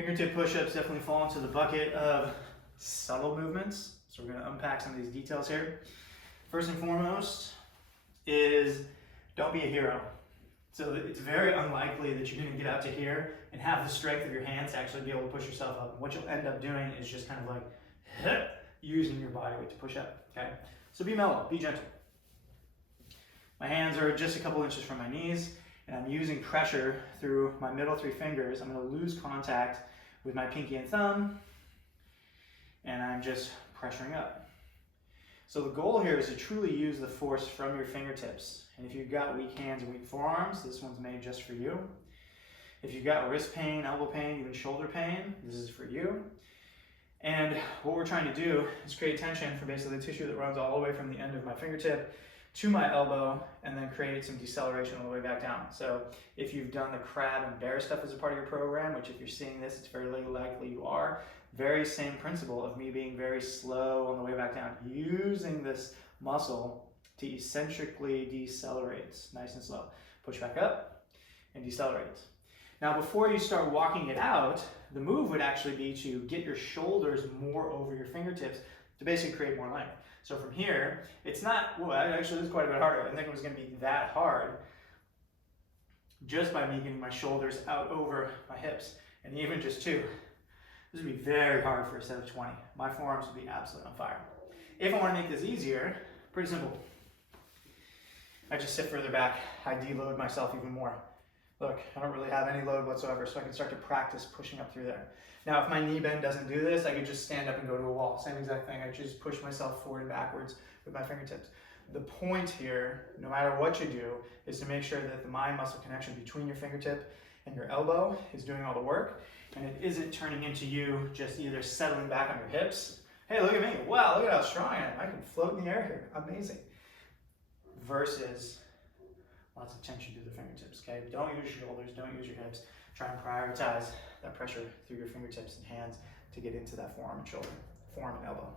Fingertip push-ups definitely fall into the bucket of subtle movements. So we're going to unpack some of these details here. First and foremost is don't be a hero. So it's very unlikely that you're going to get out to here and have the strength of your hands to actually be able to push yourself up. And what you'll end up doing is just kind of like using your body weight to push up. Okay? So be mellow, be gentle. My hands are just a couple inches from my knees, and I'm using pressure through my middle three fingers. I'm going to lose contact with my pinky and thumb, and I'm just pressuring up. So the goal here is to truly use the force from your fingertips. And if you've got weak hands and weak forearms, this one's made just for you. If you've got wrist pain, elbow pain, even shoulder pain, this is for you. And what we're trying to do is create tension for basically the tissue that runs all the way from the end of my fingertip to my elbow, and then create some deceleration all the way back down. So if you've done the crab and bear stuff as a part of your program, which if you're seeing this, it's very likely you are, very same principle of me being very slow on the way back down, using this muscle to eccentrically decelerate, nice and slow. Push back up and decelerate. Now before you start walking it out, the move would actually be to get your shoulders more over your fingertips to basically create more length. So from here, it's not, well, actually it's quite a bit harder. I didn't think it was going to be that hard just by me getting my shoulders out over my hips, and even just two. This would be very hard for a set of 20. My forearms would be absolutely on fire. If I want to make this easier, pretty simple. I just sit further back. I deload myself even more. Look, I don't really have any load whatsoever, so I can start to practice pushing up through there. Now, if my knee bend doesn't do this, I could just stand up and go to a wall. Same exact thing. I just push myself forward and backwards with my fingertips. The point here, no matter what you do, is to make sure that the mind-muscle connection between your fingertip and your elbow is doing all the work, and it isn't turning into you just either settling back on your hips. Hey, look at me. Wow, look at how strong I am. I can float in the air here. Amazing. Versus lots of tension through the fingertips, okay? Don't use your shoulders, don't use your hips. Try and prioritize that pressure through your fingertips and hands to get into that forearm and shoulder, forearm and elbow.